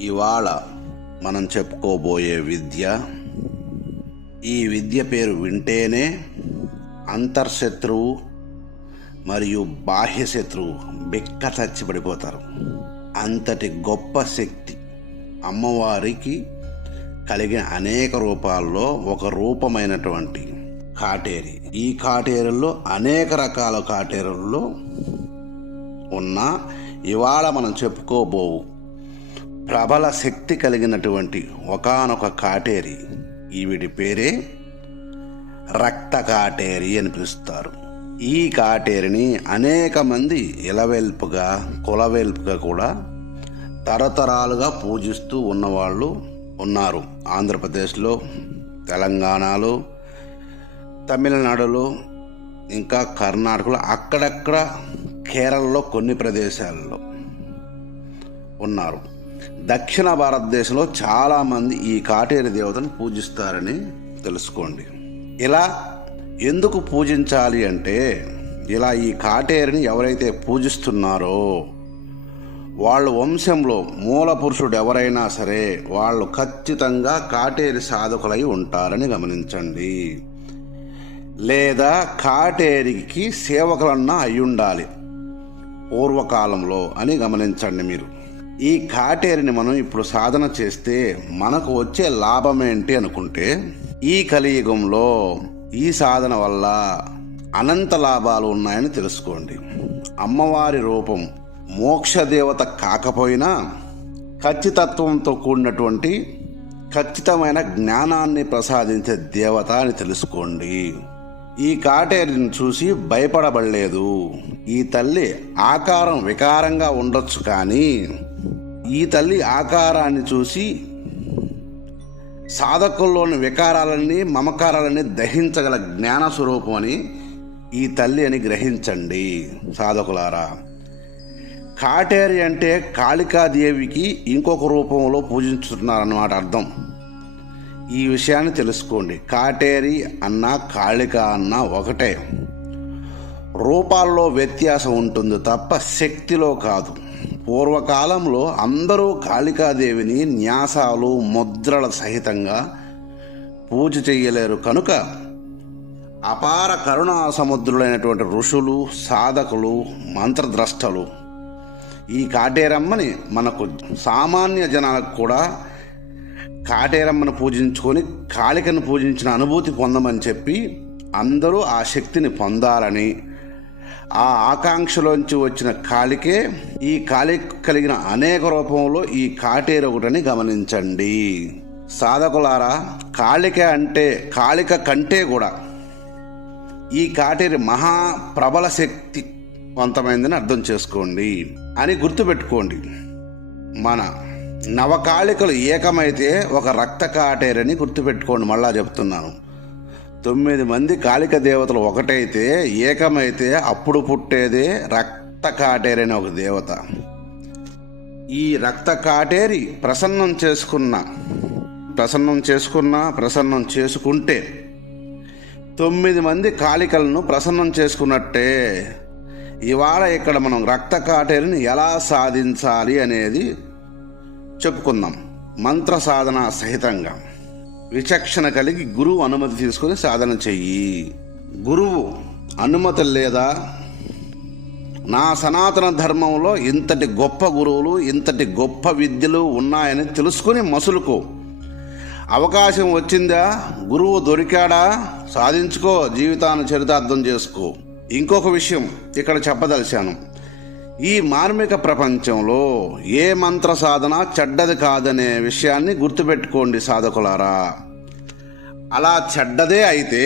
ఇవాళ మనం చెప్పుకోబోయే విద్య ఈ విద్య పేరు వింటేనే అంతర్శత్రువు మరియు బాహ్యశత్రువు బిక్క చచ్చిపడిపోతారు. అంతటి గొప్ప శక్తి అమ్మవారికి కలిగిన అనేక రూపాల్లో ఒక రూపమైనటువంటి కాటేరి. ఈ కాటేరుల్లో అనేక రకాల కాటేరుల్లో ఉన్న ఇవాళ మనం చెప్పుకోబోవు ప్రబల శక్తి కలిగినటువంటి ఒకానొక కాటేరి ఈవిడి పేరే రక్త కాటేరి అని పిలుస్తారు. ఈ కాటేరిని అనేక మంది ఇలవెల్పుగా కులవెల్పుగా కూడా తరతరాలుగా పూజిస్తూ ఉన్నవాళ్ళు ఉన్నారు. ఆంధ్రప్రదేశ్లో తెలంగాణలో తమిళనాడులో ఇంకా కర్ణాటకలో అక్కడక్కడ కేరళలో కొన్ని ప్రదేశాల్లో ఉన్నారు. దక్షిణ భారతదేశంలో చాలామంది ఈ కాటేరి దేవతను పూజిస్తారని తెలుసుకోండి. ఇలా ఎందుకు పూజించాలి అంటే ఇలా ఈ కాటేరిని ఎవరైతే పూజిస్తున్నారో వాళ్ళ వంశంలో మూల పురుషుడు ఎవరైనా సరే వాళ్ళు ఖచ్చితంగా కాటేరి సాధకులై ఉంటారని గమనించండి. లేదా కాటేరికి సేవకులన్నా అయి ఉండాలి పూర్వకాలంలో అని గమనించండి మీరు. ఈ కాటేరిని మనం ఇప్పుడు సాధన చేస్తే మనకు వచ్చే లాభం ఏంటి అనుకుంటే ఈ కలియుగంలో ఈ సాధన వల్ల అనంత లాభాలు ఉన్నాయని తెలుసుకోండి. అమ్మవారి రూపం మోక్షదేవత కాకపోయినా ఖచ్చితత్వంతో కూడినటువంటి ఖచ్చితమైన జ్ఞానాన్ని ప్రసాదించే దేవత అని తెలుసుకోండి. ఈ కాటేరిని చూసి భయపడబడలేదు. ఈ తల్లి ఆకారం వికారంగా ఉండొచ్చు కానీ ఈ తల్లి ఆకారాన్ని చూసి సాధకుల్లోని వికారాలన్నీ మమకారాలన్నీ దహించగల జ్ఞాన స్వరూపం అని ఈ తల్లి అని గ్రహించండి సాధకులారా. కాటేరి అంటే కాళికాదేవికి ఇంకొక రూపంలో పూజించుతున్నారన్నమాట అర్థం. ఈ విషయాన్ని తెలుసుకోండి. కాటేరి అన్న కాళిక అన్న ఒకటే. రూపాల్లో వ్యత్యాసం ఉంటుంది తప్ప శక్తిలో కాదు. పూర్వకాలంలో అందరూ కాళికాదేవిని న్యాసాలు ముద్రల సహితంగా పూజ చేయలేరు కనుక అపార కరుణా సముద్రులైనటువంటి ఋషులు సాధకులు మంత్రద్రష్టలు ఈ కాటేరమ్మని మనకు సామాన్య జనాలకు కూడా కాటేరమ్మను పూజించుకొని కాళికను పూజించిన అనుభూతి పొందమని చెప్పి అందరూ ఆ శక్తిని పొందాలని ఆ ఆకాంక్షలోంచి వచ్చిన కాళికే ఈ కాళి కలిగిన అనేక రూపంలో ఈ కాటేరు ఒకటని గమనించండి. సాధకులారా కాళిక అంటే కాళిక కంటే కూడా ఈ కాటేరి మహా ప్రబల శక్తివంతమైందని అర్థం చేసుకోండి అని గుర్తుపెట్టుకోండి. మన నవకాళికలు ఏకమైతే ఒక రక్త కాటేరని గుర్తుపెట్టుకోండి మళ్ళా చెప్తున్నాను. తొమ్మిది మంది కాళిక దేవతలు ఒకటైతే ఏకమైతే అప్పుడు పుట్టేదే రక్త కాటేరని ఒక దేవత. ఈ రక్త కాటేరి ప్రసన్నం చేసుకున్న ప్రసన్నం చేసుకున్న ప్రసన్నం చేసుకుంటే తొమ్మిది మంది కాళికలను ప్రసన్నం చేసుకున్నట్టే ఇవాళ ఇక్కడ మనం రక్త కాటేరిని ఎలా సాధించాలి అనేది చెప్పుకుందాం మంత్ర సాధన సహితంగా. విచక్షణ కలిగి గురువు అనుమతి తీసుకొని సాధన చెయ్యి. గురువు అనుమతి లేదా? నా సనాతన ధర్మంలో ఇంతటి గొప్ప గురువులు ఇంతటి గొప్ప విద్యలు ఉన్నాయని తెలుసుకుని మసులుకో. అవకాశం వచ్చిందా? గురువు దొరికాడా? సాధించుకో జీవితాన్ని చరితార్థం చేసుకో. ఇంకొక విషయం ఇక్కడ చెప్పదలిచాను. ఈ మార్మిక ప్రపంచంలో ఏ మంత్ర సాధన చెడ్డది కాదనే విషయాన్ని గుర్తుపెట్టుకోండి సాధకులారా. అలా చెడ్డదే అయితే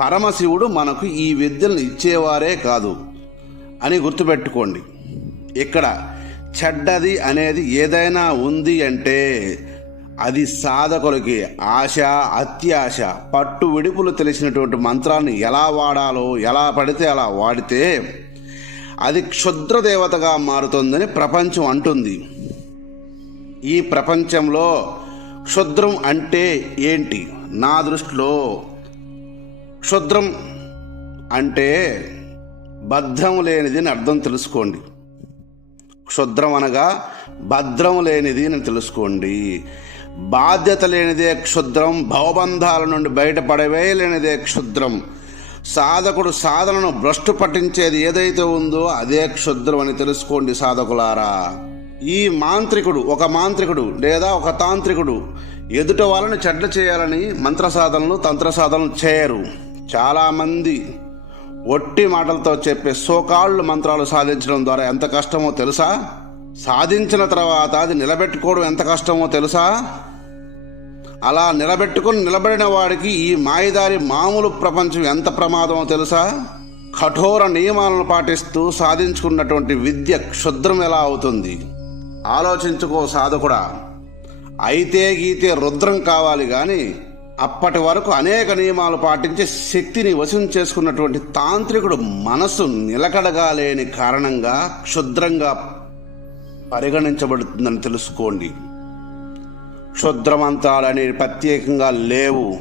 పరమశివుడు మనకు ఈ విద్యలను ఇచ్చేవారే కాదు అని గుర్తుపెట్టుకోండి. ఇక్కడ చెడ్డది అనేది ఏదైనా ఉంది అంటే అది సాధకులకి ఆశ అత్యాశ పట్టు విడుపులు తెలిసినటువంటి మంత్రాన్ని ఎలా వాడాలో ఎలా పడితే అలా వాడితే అది క్షుద్ర దేవతగా మారుతుందని ప్రపంచం అంటుంది. ఈ ప్రపంచంలో క్షుద్రం అంటే ఏంటి? నా దృష్టిలో క్షుద్రం అంటే భద్రం లేనిది అని అర్థం తెలుసుకోండి. క్షుద్రం అనగా భద్రం లేనిది అని తెలుసుకోండి. బాధ్యత లేనిదే క్షుద్రం భవబంధాల నుండి బయటపడవే లేనిదే క్షుద్రం. సాధకుడు సాధనను భ్రష్టు పట్టించేది ఏదైతే ఉందో అదే క్షుద్రం అని తెలుసుకోండి సాధకులారా. ఈ మాంత్రికుడు ఒక మాంత్రికుడు లేదా ఒక తాంత్రికుడు ఎదుట వాళ్ళని చెడ్డ చేయాలని మంత్ర సాధనలు తంత్ర సాధనలు చేయరు. చాలామంది ఒట్టి మాటలతో చెప్పే సోకాళ్ళు మంత్రాలు సాధించడం ద్వారా ఎంత కష్టమో తెలుసా? సాధించిన తర్వాత అది నిలబెట్టుకోవడం ఎంత కష్టమో తెలుసా? అలా నిలబెట్టుకుని నిలబడిన వాడికి ఈ మాయదారి మామూలు ప్రపంచం ఎంత ప్రమాదమో తెలుసా? కఠోర నియమాలను పాటిస్తూ సాధించుకున్నటువంటి విద్య క్షుద్రం ఎలా అవుతుంది? ఆలోచించుకో సాధకుడా. అయితే గీతే రుద్రం కావాలి కానీ అప్పటి వరకు అనేక నియమాలు పాటించి శక్తిని వశం చేసుకున్నటువంటి తాంత్రికుడు మనసు నిలకడగా లేని కారణంగా క్షుద్రంగా పరిగణించబడుతుందని తెలుసుకోండి. క్షుద్రమంత్రాలు అనేవి ప్రత్యేకంగా లేవు.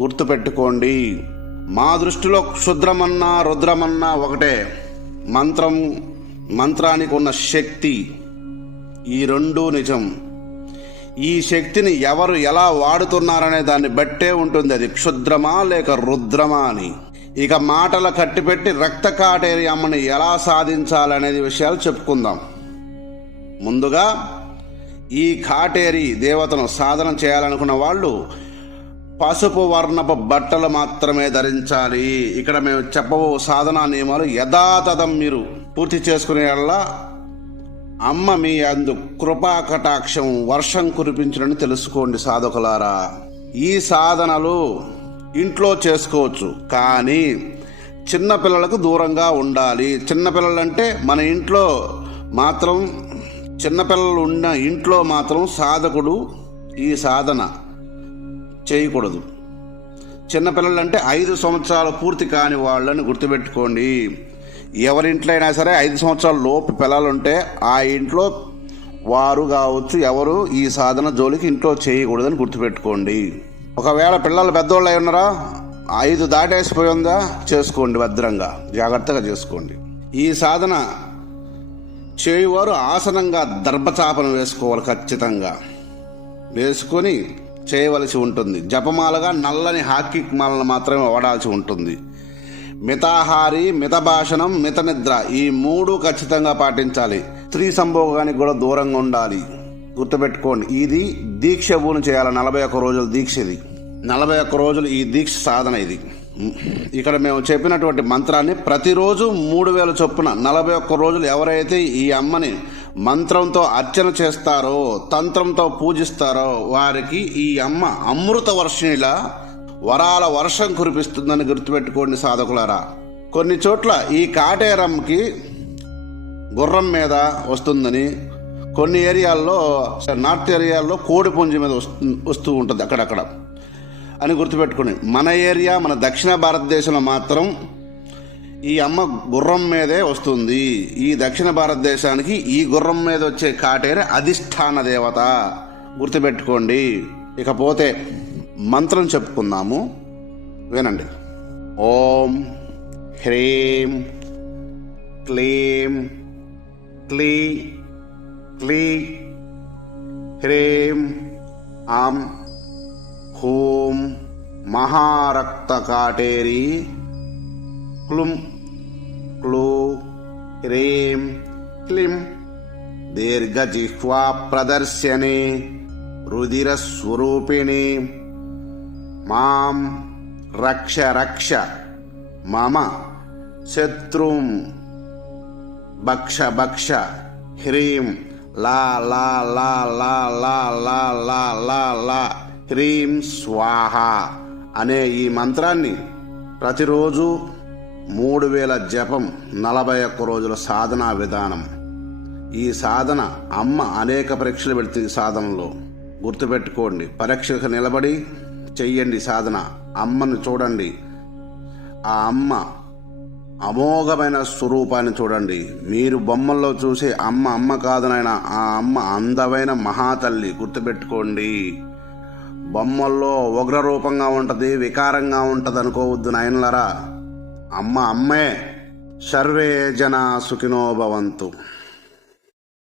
గుర్తుపెట్టుకోండి మా దృష్టిలో క్షుద్రమన్నా రుద్రమన్నా ఒకటే. మంత్రం మంత్రానికి ఉన్న శక్తి ఈ రెండూ నిజం. ఈ శక్తిని ఎవరు ఎలా వాడుతున్నారనే దాన్ని బట్టే ఉంటుంది అది క్షుద్రమా లేక రుద్రమా అని. ఇక మాటల కట్టిపెట్టి రక్త కాటేరి అమ్మని ఎలా సాధించాలనేది విషయాలు చెప్పుకుందాం. ముందుగా ఈ కాటేరి దేవతను సాధన చేయాలనుకున్న వాళ్ళు పసుపు వర్ణపు బట్టలు మాత్రమే ధరించాలి. ఇక్కడ మేము చెప్పబో సాధనా నియమాలు యథాతథం మీరు పూర్తి చేసుకునేలా అమ్మ మీ అందు కృపా కటాక్షం వర్షం కురిపించడని తెలుసుకోండి సాధకులారా. ఈ సాధనలు ఇంట్లో చేసుకోవచ్చు. కానీ చిన్నపిల్లలకు దూరంగా ఉండాలి. చిన్నపిల్లలంటే మన ఇంట్లో మాత్రం చిన్నపిల్లలు ఉన్న ఇంట్లో మాత్రం సాధకుడు ఈ సాధన చేయకూడదు. చిన్నపిల్లలు అంటే ఐదు సంవత్సరాలు పూర్తి కాని వాళ్ళని గుర్తుపెట్టుకోండి. ఎవరింట్లో అయినా సరే ఐదు సంవత్సరాల లోపు పిల్లలు ఉంటే ఆ ఇంట్లో వారు కావచ్చు ఎవరు ఈ సాధన జోలికి ఇంట్లో చేయకూడదని గుర్తుపెట్టుకోండి. ఒకవేళ పిల్లలు పెద్దోళ్ళు అయి ఉన్నారా? ఐదు దాటేసిపోయి ఉందా? చేసుకోండి భద్రంగా. జాగ్రత్తగా చేసుకోండి. ఈ సాధన చేయువారు ఆసనంగా దర్భచాపను వేసుకోవాలి ఖచ్చితంగా. వేసుకొని చేయవలసి ఉంటుంది. జపమాలగా నల్లని హాకీ మాలను మాత్రమే వాడాల్సి ఉంటుంది. మితాహారి మిత భాషణం మిత నిద్ర ఈ మూడు ఖచ్చితంగా పాటించాలి. స్త్రీ సంభోగానికి కూడా దూరంగా ఉండాలి. గుర్తుపెట్టుకోండి. ఇది దీక్ష భూమి చేయాలి. నలభై ఒక్క రోజుల దీక్ష ఇది. నలభై ఒక్క రోజులు ఈ దీక్ష సాధన ఇది. ఇక్కడ మేము చెప్పినటువంటి మంత్రాన్ని ప్రతిరోజు మూడు వేల చొప్పున నలభై ఒక్క రోజులు ఎవరైతే ఈ అమ్మని మంత్రంతో అర్చన చేస్తారో తంత్రంతో పూజిస్తారో వారికి ఈ అమ్మ అమృత వర్షిణిలా వరాల వర్షం కురిపిస్తుందని గుర్తుపెట్టుకోండి సాధకులారా. కొన్ని చోట్ల ఈ కాటేరమ్మకి గుర్రం మీద వస్తుందని కొన్ని ఏరియాల్లో నార్త్ ఏరియాల్లో కోడి పుంజి మీద వస్తు వస్తూ ఉంటుంది అక్కడక్కడ. అని గుర్తుపెట్టుకోండి. మన ఏరియా మన దక్షిణ భారతదేశంలో మాత్రం ఈ అమ్మ గుర్రం మీదే వస్తుంది. ఈ దక్షిణ భారతదేశానికి ఈ గుర్రం మీద వచ్చే కాటేరే అధిష్టాన దేవత. గుర్తుపెట్టుకోండి. ఇకపోతే మంత్రం చెప్పుకుందాము. వినండి. ఓం హ్రీం క్లీం క్లీ క్లీ హ్రీం ఆం హూం మహారక్తకాటేరి క్లుం క్లూ హ్రీం క్లిం దీర్ఘజిహ్వా ప్రదర్శనే రుదిరస్వరూపిణి మాం రక్ష రక్ష మమ శత్రుం భక్ష భక్ష హ్రీం లా లా లా లా లా లా లా లా లా హ్రీం స్వాహ అనే ఈ మంత్రాన్ని ప్రతిరోజు మూడు వేల జపం నలభై ఒక్క రోజుల సాధనా విధానం. ఈ సాధన అమ్మ అనేక పరీక్షలు పెడుతుంది సాధనలో. గుర్తుపెట్టుకోండి పరీక్షకు నిలబడి చెయ్యండి సాధన. అమ్మను చూడండి. ఆ అమ్మ అమోఘమైన స్వరూపాన్ని చూడండి. మీరు బొమ్మల్లో చూసే అమ్మ అమ్మ కాదు నాయన ఆ అమ్మ అందమైన మహాతల్లి. గుర్తుపెట్టుకోండి. బొమ్మల్లో ఉగ్ర రూపంగా ఉంటుంది వికారంగా ఉంటుంది అనుకోవద్దు నాయనలరా. అమ్మ అమ్మే సర్వే జన సుఖినో భవంతు.